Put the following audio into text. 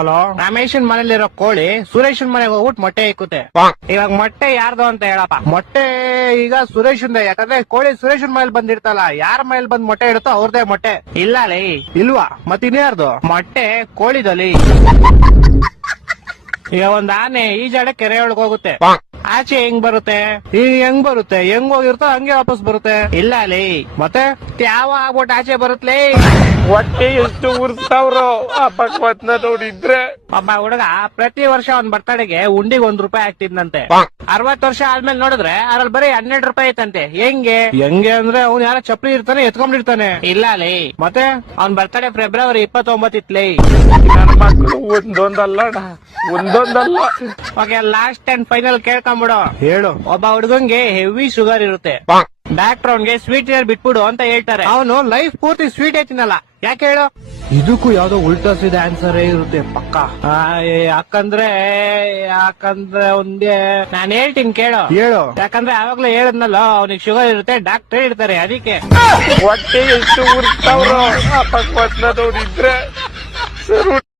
Hello, ರಮೇಶನ್ ಮನೇಲಿರೋ ಕೋಳಿ ಸುರೇಶನ್ ಮನೆಗೆ ಹೋಗ್ಬಿಟ್ಟು ಮೊಟ್ಟೆ ಇಕ್ಕುತ್ತೆ. ಇವಾಗ ಮೊಟ್ಟೆ ಯಾರ್ದು ಅಂತ ಹೇಳಪ್ಪ. ಮೊಟ್ಟೆ ಈಗ ಸುರೇಶನ್ದೆ, ಯಾಕಂದ್ರೆ ಕೋಳಿ ಸುರೇಶನ್ ಮನೇಲಿ ಬಂದಿರ್ತಲ್ಲ, ಯಾರ ಮನೇಲಿ ಬಂದ್ ಮೊಟ್ಟೆ ಇಡುತ್ತೋ ಅವ್ರದೇ ಮೊಟ್ಟೆ. ಇಲ್ಲ ಲೇ, ಇಲ್ವಾ? ಮತ್ತಿನ್ಯಾರ್ದು ಮೊಟ್ಟೆ? ಕೋಳಿದಲ್ಲಿ. ಈಗ ಒಂದ್ ಆನೆ ಈಜಾಡ ಕೆರೆ ಒಳಗ್ ಹೋಗುತ್ತೆ, ಆಚೆ ಹೆಂಗ್ ಬರುತ್ತೆ? ಹೆಂಗ್ ಬರುತ್ತೆ? ಹೆಂಗ್ ಹೋಗಿರುತ್ತೋ ಹಂಗೆ ವಾಪಸ್ ಬರುತ್ತೆ. ಇಲ್ಲ ಲೇ, ಮತ್ತೆ ಯಾವ ಆಗ್ಬಿಟ್ಟು ಆಚೆ ಬರುತ್ತಲೇ? ಹೊಟ್ಟೆ ಎಷ್ಟು ಉರ್ಸ್ತಾವ್ರೋ ಆ ಭಗವತ್ನ ನೋಡಿದ್ರೆ. ಒಬ್ಬ ಹುಡುಗ ಪ್ರತಿ ವರ್ಷ ಒಂದ್ ಬರ್ತಡೆಗೆ ಉಂಡಿಗೆ ₹1 ಹಾಕ್ತಿದ್ನಂತೆ. 60 ವರ್ಷ ಆದ್ಮೇಲೆ ನೋಡಿದ್ರೆ ಅದ್ರಲ್ಲಿ ಬರೀ ₹12 ಐತಂತೆ. ಹೆಂಗೆ ಅಂದ್ರೆ ಅವ್ನು ಯಾರ ಚಪ್ಪಲಿ ಇರ್ತಾನೆ ಎತ್ಕೊಂಡಿರ್ತಾನೆ. ಇಲ್ಲ ಲೇ, ಮತ್ತೆ ಅವ್ನ್ ಬರ್ತಡೆ ಫೆಬ್ರವರಿ 29 ಇತ್ಲೇ. ನನ್ನ ಮಕ್ಕಳು ಒಂದೊಂದಲ್ಲ. ಓಕೆ, ಲಾಸ್ಟ್ ಅಂಡ್ ಫೈನಲ್ ಕೇಳ್ಕೊಂಬಿಡು. ಹೇಳು. ಒಬ್ಬ ಹುಡುಗಂಗೆ ಹೆವಿ ಶುಗರ್ ಇರುತ್ತೆ, ಡಾಕ್ಟರ್ ಅವ್ನ್ಗೆ ಸ್ವೀಟ್ ಬಿಟ್ಬಿಡು ಅಂತ ಹೇಳ್ತಾರೆ. ಅವನು ಲೈಫ್ ಪೂರ್ತಿ ಸ್ವೀಟ್ ತಿನ್ನಲ್ಲ. ಯಾಕೆ ಹೇಳು? ಇದಕ್ಕೂ ಯಾವ್ದೋ ಉಲ್ಟಾ ಸೀದಾ ಆನ್ಸರ್ ಇರುತ್ತೆ ಪಕ್ಕ. ಯಾಕಂದ್ರೆ ಒಂದೇ ನಾನ್ ಹೇಳ್ತೀನಿ ಕೇಳು. ಹೇಳು. ಯಾಕಂದ್ರೆ ಆವಾಗ್ಲೇ ಹೇಳದ್ನಲ್ಲ, ಅವ್ನಿಗೆ ಶುಗರ್ ಇರುತ್ತೆ, ಡಾಕ್ಟರ್ ಇರ್ತಾರೆ, ಅದಕ್ಕೆ. ಹೊಟ್ಟೆ ಎಷ್ಟು ಉರ್ಸ್ತಾವ್ರೋ ಆ ಭಗವತ್ನ ನೋಡಿದ್ರೆ.